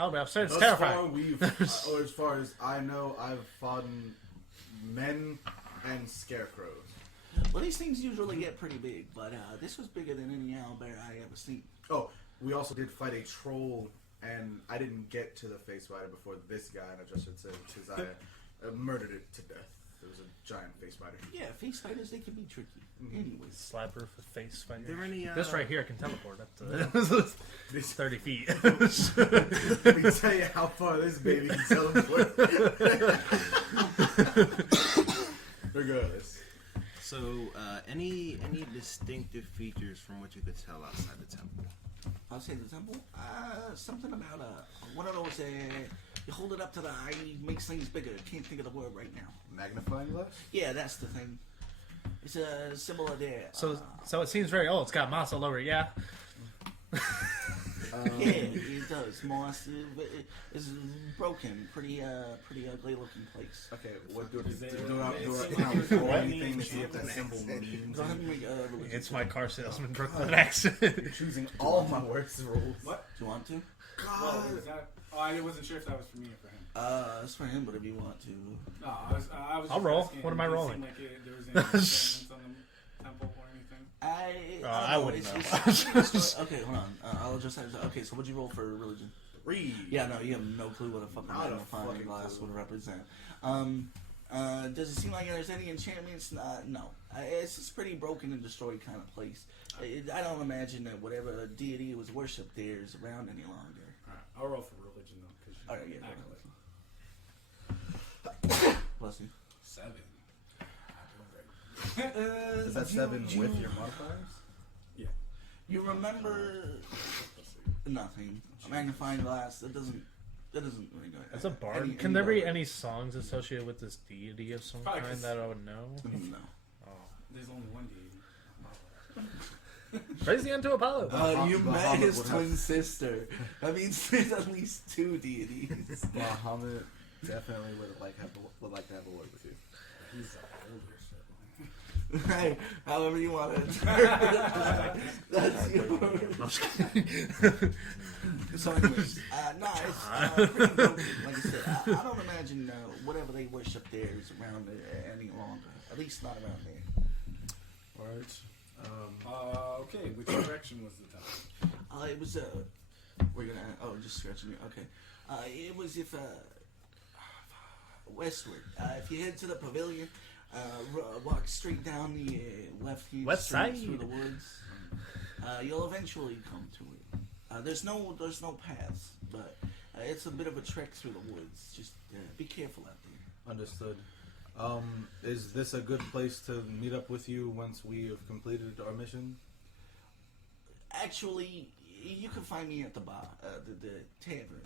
Owlbear, I'm sorry, it's Thus terrifying. far, or as far as I know, I've fought men and scarecrows. Well, these things usually get pretty big, but this was bigger than any owl bear I ever seen. Oh, we also did fight a troll, and I didn't get to the face spider before this guy, and I just said because I murdered it to death. It was a giant face spider. Yeah, face spiders, they can be tricky. Anyways. Slapper for face spider. Are there any, This right here can teleport up to 30 feet. Let me tell you how far this baby can teleport. Regardless. So, any distinctive features from what you could tell outside the temple? I'll say the temple. Something about one of those. You hold it up to the eye, makes things bigger. Can't think of the word right now. Magnifying glass? Yeah, that's the thing. It's a symbol of there. So it seems very old. It's got moss all over it, yeah? Yeah, it does. Moss. It's broken. Pretty ugly looking place. Okay, what do Is it- I it's roll like- anything to see if that symbol means? Go ahead and make a religion. It's my car salesman Brooklyn accent. You're choosing all my worst rolls. What? Do you want to? Well, is that? Oh, I wasn't sure if that was for me or for him. It's for him, whatever you want to. No, I was I'll just roll. asking, What am I did it rolling? seem like there was any enchantments on the temple or anything? I wouldn't know. Okay, hold on. I'll just okay. So what'd you roll for religion? 3. Yeah, no, you have no clue what a fucking Not a magnifying fucking glass clue. would represent. Does it seem like there's any enchantments? No. It's just pretty broken and destroyed kind of place. I don't imagine that whatever deity was worshipped there is around any longer. Alright, I'll roll for religion though. Cause you Alright, yeah. acolyte. Bless you. 7. I'm doing great. Is that 7 with your modifiers? Yeah. You remember Let's see. nothing. A magnifying glass. That doesn't really go. As a bard, Any can there be bard. any songs associated with this deity of some Probably kind 'cause- that I would know? No. Oh. There's only one deity. Praise the unto Apollo. You met Muhammad his would twin sister. That means there's at least 2 deities. Muhammad definitely would like to have a word with you. He's the older sibling. Right. However you want it. That's your I'm just kidding. So anyways, it's pretty broken. Like I said, I don't imagine whatever they worship there is around there any longer. At least not around there. Alright. Okay, which direction was the temple? It was we're gonna just scratching it. Okay. It was westward. If you head to the pavilion, walk straight down the left-hand West street side. through the woods. You'll eventually come to it. There's no paths, but it's a bit of a trek through the woods. Just be careful out there. Understood. Is this a good place to meet up with you once we have completed our mission? Actually, you can find me at the bar, the tavern.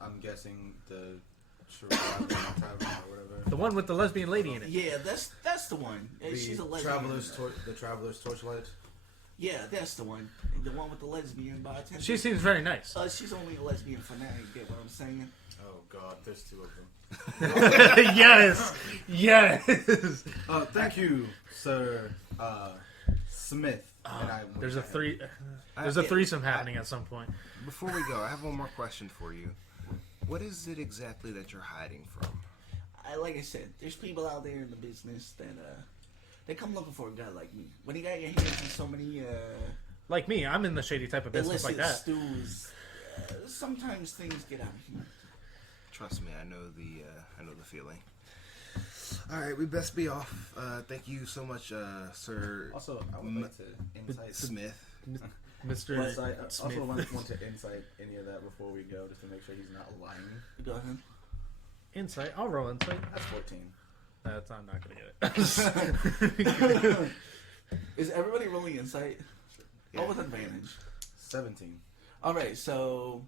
I'm guessing the tavern or whatever. The one with the lesbian lady in it. Yeah, that's the one. She's a lesbian. The Traveler's Torchlight. Yeah, that's the one. The one with the lesbian bartender. She seems very nice. She's only a lesbian for now. You get what I'm saying? Oh God, there's 2 of them. Yes, yes. Thank you, Sir Smith. And I There's a three. threesome happening at some point. Before we go, I have one more question for you. What is it exactly that you're hiding from? Like I said, there's people out there in the business that they come looking for a guy like me. When you got your hands in so many Like me, I'm in the shady type of business illicit like that. stews, sometimes things get out of hand. Trust me, I know the feeling. All right, we best be off. Thank you so much, Sir Also, I would like to insight Smith. Mr. Insight. I Smith. also want to insight any of that before we go, just to make sure he's not lying. Go ahead. Insight. I'll roll insight. That's 14. That's I'm not gonna get it. Is everybody rolling insight? What was advantage? 17. All right, so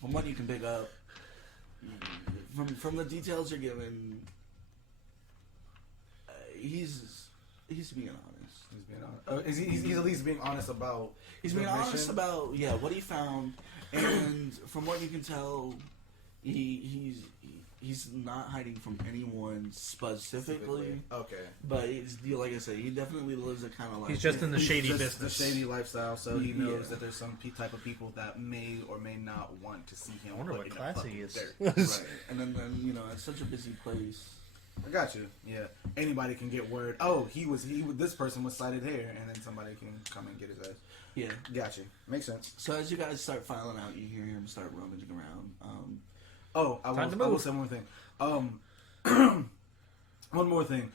from what you can pick up, from the details you're given, he's being honest. He's being honest. He's at least being honest about. He's the being honest mission. about what he found, and from what you can tell, he's not hiding from anyone specifically. Okay. But it's, like I said, he definitely lives a kind of like. He's just in the shady Just business. The shady lifestyle, so he knows Yeah. that there's some type of people that may or may not want to see him. I wonder put what in a class fucking he is. dirt. Right, and then it's such a busy place. I got you. Yeah. Anybody can get word. Oh, this person was sighted here, and then somebody can come and get his ass. Yeah. Got you. Makes sense. So as you guys start filing out, you hear him start rummaging around. Oh, I Time to will move. say one thing. One more thing.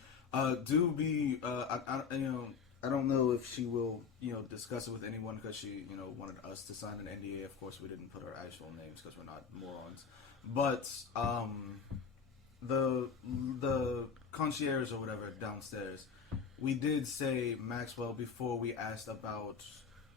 Do be. I don't know if she will, discuss it with anyone because she, wanted us to sign an NDA. Of course, we didn't put our actual names because we're not morons. But the concierge or whatever downstairs, we did say Maxwell before we asked about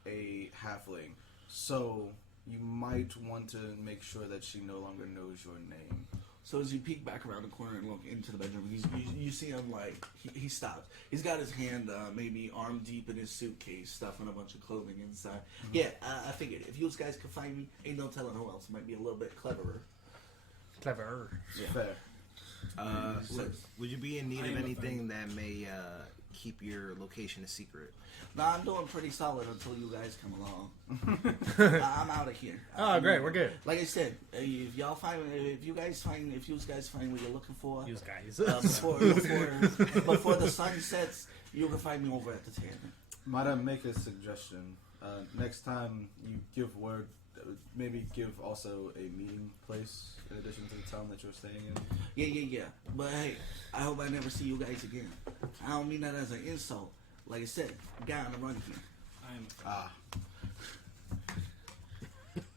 a halfling. So you might want to make sure that she no longer knows your name. So as you peek back around the corner and look into the bedroom, you see him like he stops. He's got his hand maybe arm deep in his suitcase, stuffing a bunch of clothing inside. Mm-hmm. Yeah, I figured if you guys could find me, ain't no telling who else might be a little bit cleverer. Clever. Fair. Would you be in need of anything that may keep your location a secret. Nah, I'm doing pretty solid until you guys come along. I'm out of here. Oh, great, we're good. Like I said, if you guys find what you're looking for, Use guys. before the sun sets, you can find me over at the tavern. Might I make a suggestion? Next time you give word, maybe give also a meeting place in addition to the town that you're staying in. Yeah. But hey, I hope I never see you guys again. I don't mean that as an insult. Like I said, guy on the run here. I am.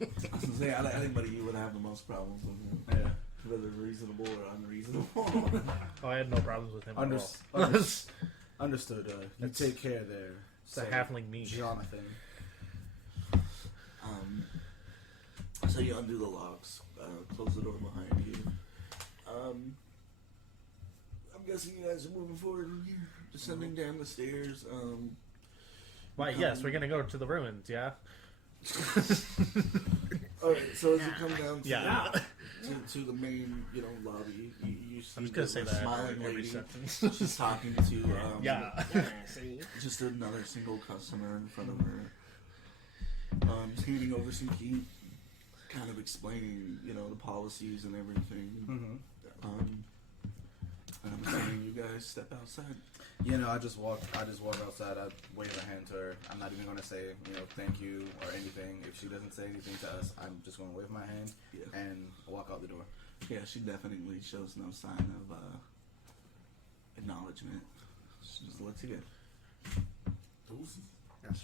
I was gonna say, out of anybody, you would have the most problems with him. Yeah. Whether reasonable or unreasonable. Oh, I had no problems with him at all. Understood. You It's- take care there. It's a halfling me. Jonathan. So you undo the locks, close the door behind you. I'm guessing you guys are moving forward from here, descending down the stairs. Why, yes, we're gonna go to the ruins, yeah? Alright, so as you come down to the main, lobby, you see I'm just gonna say that smiling every lady. sentence. She's talking to Yeah. just another single customer in front of her. Handing over some key, kind of explaining, the policies and everything. And I'm saying you guys step outside. I just walk outside. I wave a hand to her. I'm not even gonna say, thank you or anything. If she doesn't say anything to us, I'm just gonna wave my hand and walk out the door. Yeah, she definitely shows no sign of acknowledgement. She just lets you go.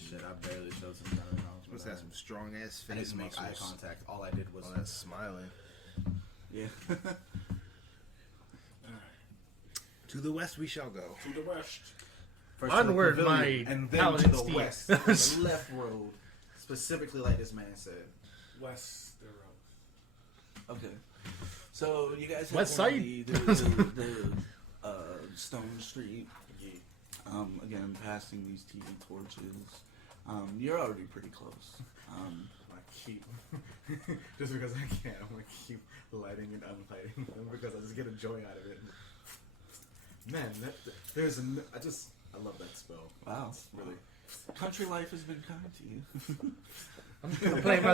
Shit, I barely showed some kind of knowledge. Must have some strong ass I face didn't make eye muscles. contact. All I did was Oh, that's smiling. Yeah. To the west we shall go. To the west. first to the Onward, pavilion, my and then paladin to the steed. west, the left road, specifically like this man said. West the road. Okay. So you guys have West one of side? the Stone Street. Again, passing these TV torches. You're already pretty close. I keep just because I can. I'm gonna keep lighting and unlighting them because I just get a joy out of it. Man, I love that spell. Wow. Really. Country life has been kind to you. I'm just gonna play my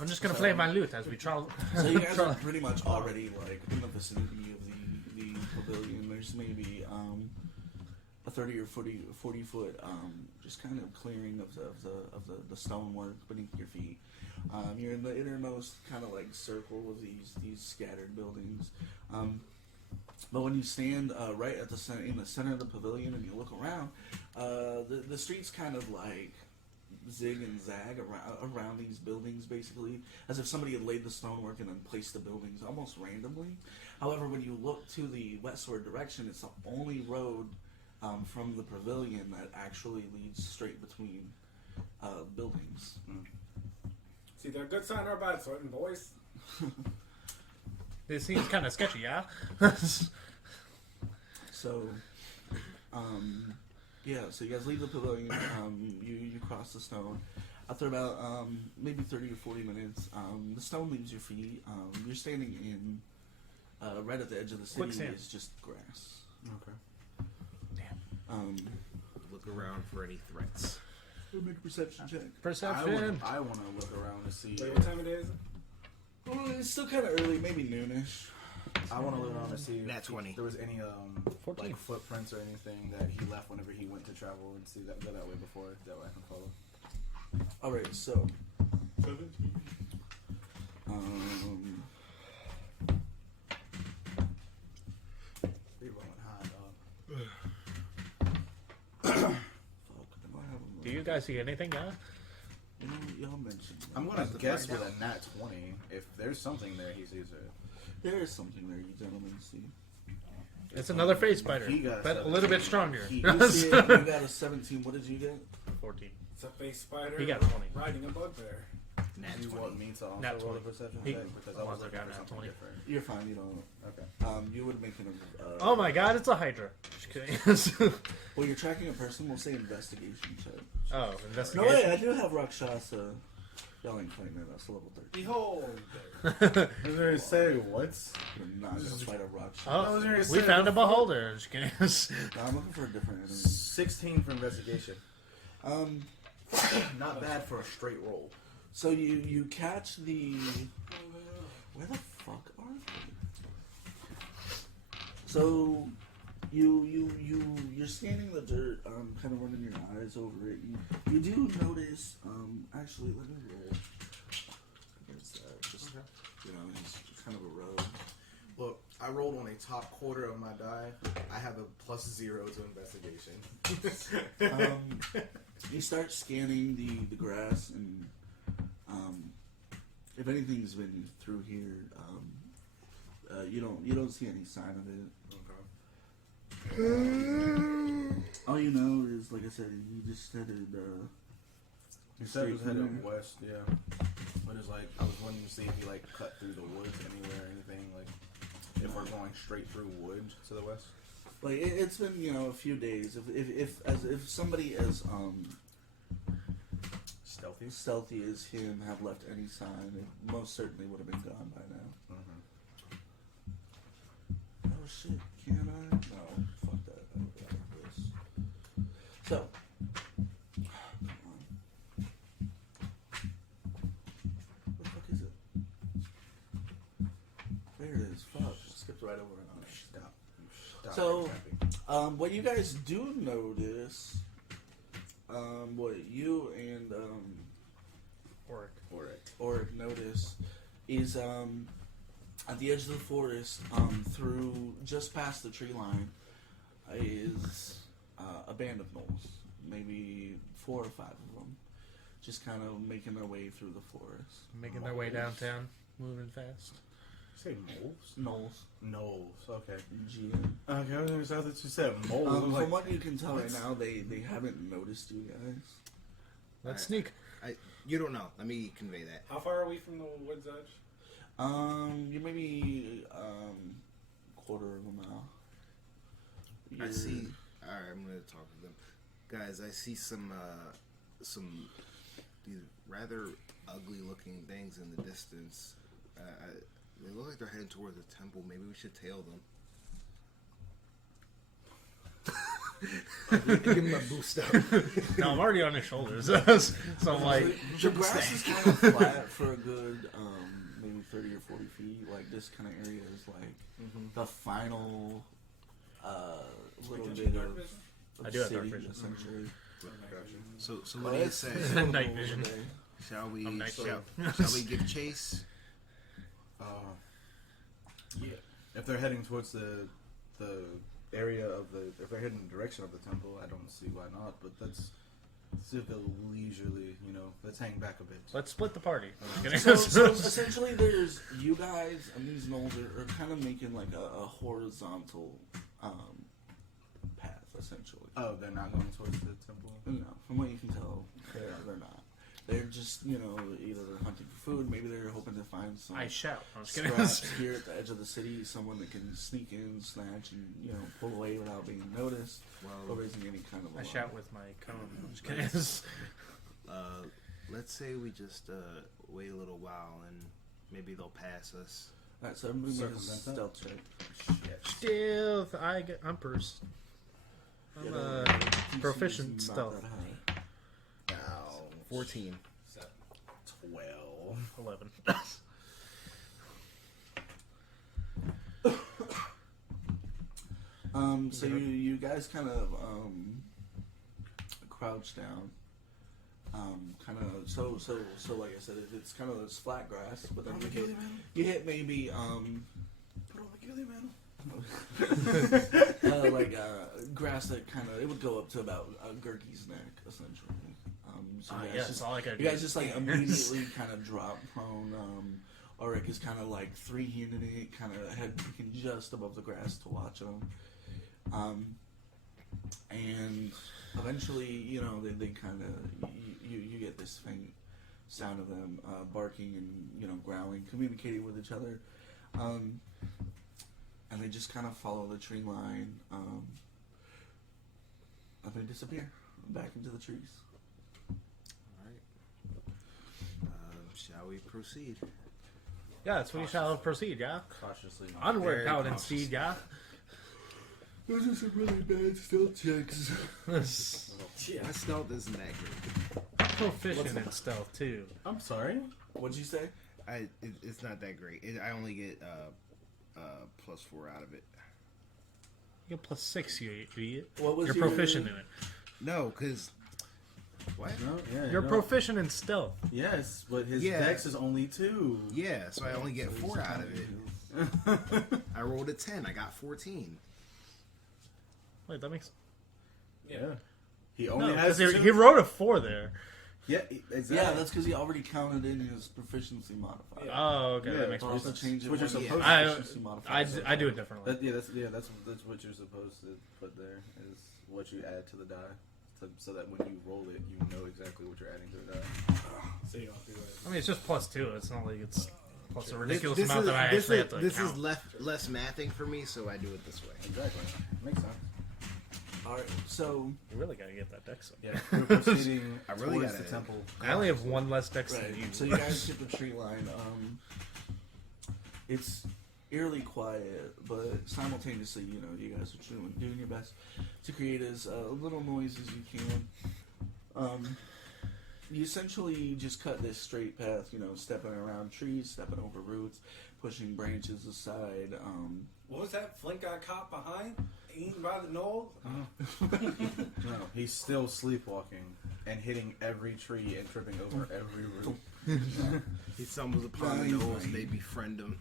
I'm just gonna play my lute as we travel. So you guys are pretty much already like in the vicinity of the pavilion. There's maybe a 30 or 40 foot just kind of clearing of the stonework beneath your feet. You're in the innermost kind of like circle of these scattered buildings. But when you stand right at in the center of the pavilion and you look around, the streets kind of like zig and zag around these buildings, basically, as if somebody had laid the stonework and then placed the buildings almost randomly. However, when you look to the westward direction, it's the only road from the pavilion that actually leads straight between buildings. It's either a good sign or a bad sign, boys. This seems kind of sketchy, yeah? So, so you guys leave the pavilion, you cross the stone. After about maybe 30 or 40 minutes, the stone leaves your feet. You're standing in, right at the edge of the city Quicksand. is just grass. Okay. Look around for any threats. Make a perception check. Perception. I want to look around to see. Wait, what time it is? Well, it's still kind of early, maybe noonish. I want to look around to see Nat if 20. there was any 14. like footprints or anything that he left whenever he went to travel and see that go that way before. That way I can follow. All right, so 17. You're rolling high, dog. fuck, am I having Do you guys see anything, yeah? y'all mentioned. I'm gonna About to guess find with a nat 20. If there's something there, he sees it. There is something there, you gentlemen see. It's another phase spider, He got but a little bit stronger. He- You see it, you got a 17. What did you get? 14. It's a face spider He got 20. riding a bugbear. Nat Do you 20. want me to also Nat roll a 20. perception He- check because I was Alonzo looking got for nat something 20. You're different. fine, you don't. Okay. You would make an. Oh my god, it's a hydra. Just kidding. Well, you're tracking a person. We'll say investigation check. Oh, No, investigation. wait, I do have Rakshasa. Y'all ain't fighting at us, level 13. Behold. I was going to say, what? We're not gonna fight a rock ship. Oh, was gonna we say found a before- beholder. Just kidding. No, I'm looking for a different enemy. 16 for investigation. Um, Not bad for a straight roll. so you catch the... Where the fuck are they? So... You're scanning the dirt, kind of running your eyes over it. You do notice, actually, let me roll against that. Just, you know, he's kind of a rogue. Look, I rolled on a top quarter of my die. I have a +0 to investigation. You start scanning the grass, and if anything's been through here, you don't see any sign of it. All you know is, like I said, he just headed. You said it was straight headed from west, yeah. But it's like, I was wanting to see if he like cut through the woods anywhere or anything. Like, if we're going straight through wood to the west. Like it's been, you know, a few days. If somebody as stealthy as him have left any sign, it most certainly would have been gone by now. Oh shit! Can I? No, fuck that. I would rather this. So, come on. Where the fuck is it? There it is. Fuck! Skipped right over it. On it. Stop So, tapping. what you guys do notice, what you and Oric notice is at the edge of the forest, through just past the tree line, is a band of gnolls, maybe 4 or 5 of them, just kind of making their way through the forest. Making their way downtown, moving fast. Say moles? Gnolls. Knolls, okay. G. Okay, I was thought that you said moles. I'm From like, what you can tell right now, they haven't noticed you guys. Let's sneak. You don't know. Let me convey that. How far are we from the woods edge? You're maybe quarter of a mile. I see. All right, I'm gonna talk to them, guys. I see some these rather ugly-looking things in the distance. They look like they're heading towards the temple. Maybe we should tail them. Give him a boost up. No, I'm already on his shoulders. So I'm like, The grass is kind of flat for a good maybe 30 or 40 feet. Like this kind of area is like the final little bit of I do have dark city, vision. essentially. So what do you say? Night vision. Shall we? I'm night Shall we give chase? yeah. If they're heading towards the area of if they're heading in the direction of the temple, I don't see why not. But let's see if they'll leisurely, let's hang back a bit. let's split the party. So essentially, there's you guys and these gnolls are kind of making like a horizontal path, essentially. Oh, they're not going towards the temple? No, from what you can tell, they're not. They're just, either they're hunting for food, maybe they're hoping to find some I shout. I'm just kidding. scraps here at the edge of the city, someone that can sneak in, snatch, and, pull away without being noticed, or raising any kind of I alarm. shout with my cone. I'm just kidding. Let's say we just wait a little while and maybe they'll pass us. Alright, so everybody make a Circumvent stealth check. Stealth. I'm first. I'm Yeah, the proficient DC's not stealth. that high. 14. 12. 11. So you guys kind of crouch down, kind of so like I said, it's kind of this flat grass, but then you hit maybe Put on the ghillie mantle. grass that kind of it would go up to about Gurky's neck essentially. So you guys Yes, just, all I gotta do you guys is- just like immediately kind of drop prone. Ulrich is kind of like 3-handed it, kind of head peeking just above the grass to watch him. And eventually, they kind of you get this faint sound of them barking and growling, communicating with each other, and they just kind of follow the tree line, and they disappear back into the trees. All right. Shall we proceed? Yeah, that's what you shall proceed, yeah? Cautiously. Onward, Very Paladin cautious. Steed, yeah? Those are some really bad stealth checks. My stealth isn't that great. Proficient in stealth, too. I'm sorry. What'd you say? It's not that great. I only get +4 out of it. You get +6, you idiot. What was You're your- proficient in it. No, because what? No, yeah. You're no. proficient in stealth. Yes, but his Yeah. dex is only 2. Yeah, so I only get 4 out of it. I rolled a 10. I got 14. Wait, that makes... Yeah. He only No, has 'cause 2. he wrote a 4 there. Yeah, exactly. Yeah, that's because he already counted in his proficiency modifier. Oh, okay, Yeah, that makes Or more also sense. change it What you're when supposed the to- proficiency modifier. I do it differently. That's what you're supposed to put there is what you add to the die, so that when you roll it, you know exactly what you're adding to the die. So you don't do it. I mean, it's just +2. It's not like it's plus a This ridiculous is amount that I actually have to this count. is less mathing for me, so I do it this way. Exactly. Makes sense. Alright, so You really gotta get that dex up. Yeah, we're proceeding I really towards gotta- the temple. I only have 1 less dex right, than you. so you guys hit the tree line. It's eerily quiet, but simultaneously, you know, you guys are doing your best to create as little noise as you can. You essentially just cut this straight path, you know, stepping around trees, stepping over roots, pushing branches aside. What was that? Flint got caught behind, eaten by the knoll. No, he's still sleepwalking and hitting every tree and tripping over every root. He stumbles upon the gnolls. They befriend him.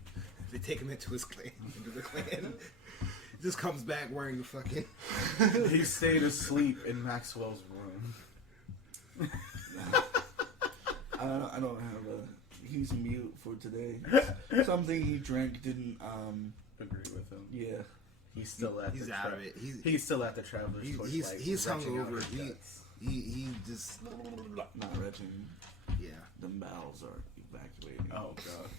They take him into the clan. He just comes back wearing the fucking. He stayed asleep in Maxwell's room. I don't have a. He's mute for today. Something he drank didn't. Agree with him. Yeah. He's still at He's the out of it. He's still at the Traveler's Torchlight. He's retching out hungover. his guts. He just Not retching. yeah. The bowels are evacuating. Oh god.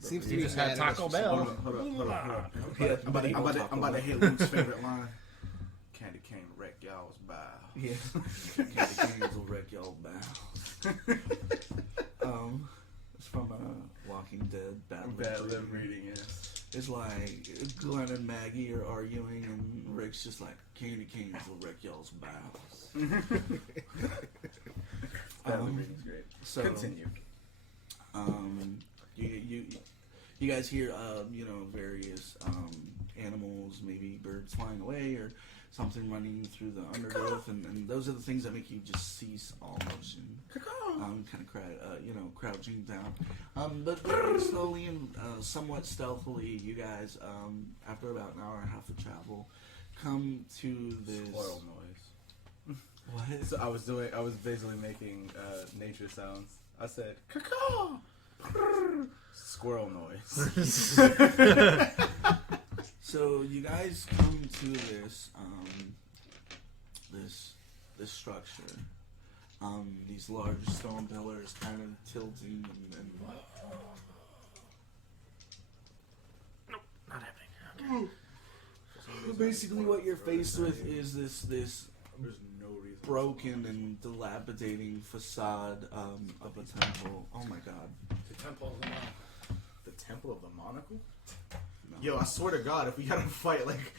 Seems to You be just had mad Taco at us. Bell. Hold on. Yeah, I'm about to hit Luke's favorite line. Candy cane wreck y'all's bow. Yeah. Candy canes will wreck y'all bowels. It's from Walking Dead. Bad lip reading, yes. It's like Glenn and Maggie are arguing, and Rick's just like, candy canes will wreck y'all's bowels. Bad lip reading's great. So, Continue. you guys hear, you know, various animals, maybe birds flying away or something running through the undergrowth, and those are the things that make you just cease all motion. Kind of crouching down. But very slowly and somewhat stealthily, you guys, after about an hour and a half of travel, come to this Squirrel noise. What? So I was basically making nature sounds. I said, caw, squirrel noise. So you guys come to this this structure. These large stone pillars kind of tilting and Not happening. basically what you're faced with is this There's no reason. broken and dilapidating facade of a temple. Oh my god. The temple of the Mount. The Temple of the Monocle? No. Yo, I swear to God, if we gotta fight like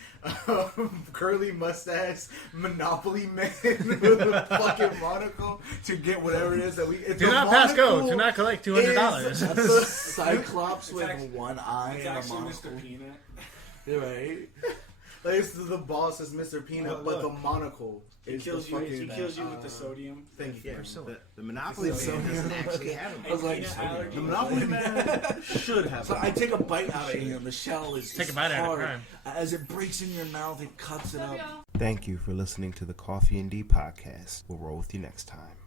curly mustache Monopoly man with a fucking monocle to get whatever it is that we. Do not pass go. Do not collect $200. That's a cyclops It's with actually- one eye It's and a actually monocle. Mr. Peanut. You're right. Like, it's the boss is Mr. Peanut, Look, but look. the monocle He is kills the you. fucking. He kills you with the sodium. Thank you. The Monopoly So- man doesn't actually have I him. was like, Peanut allergy. The Monopoly man should have. So I take a bite out of him. The shell is Take a bite out of hard. crime. As it breaks in your mouth, it cuts it up. Thank you for listening to the Coffee&D podcast. We'll roll with you next time.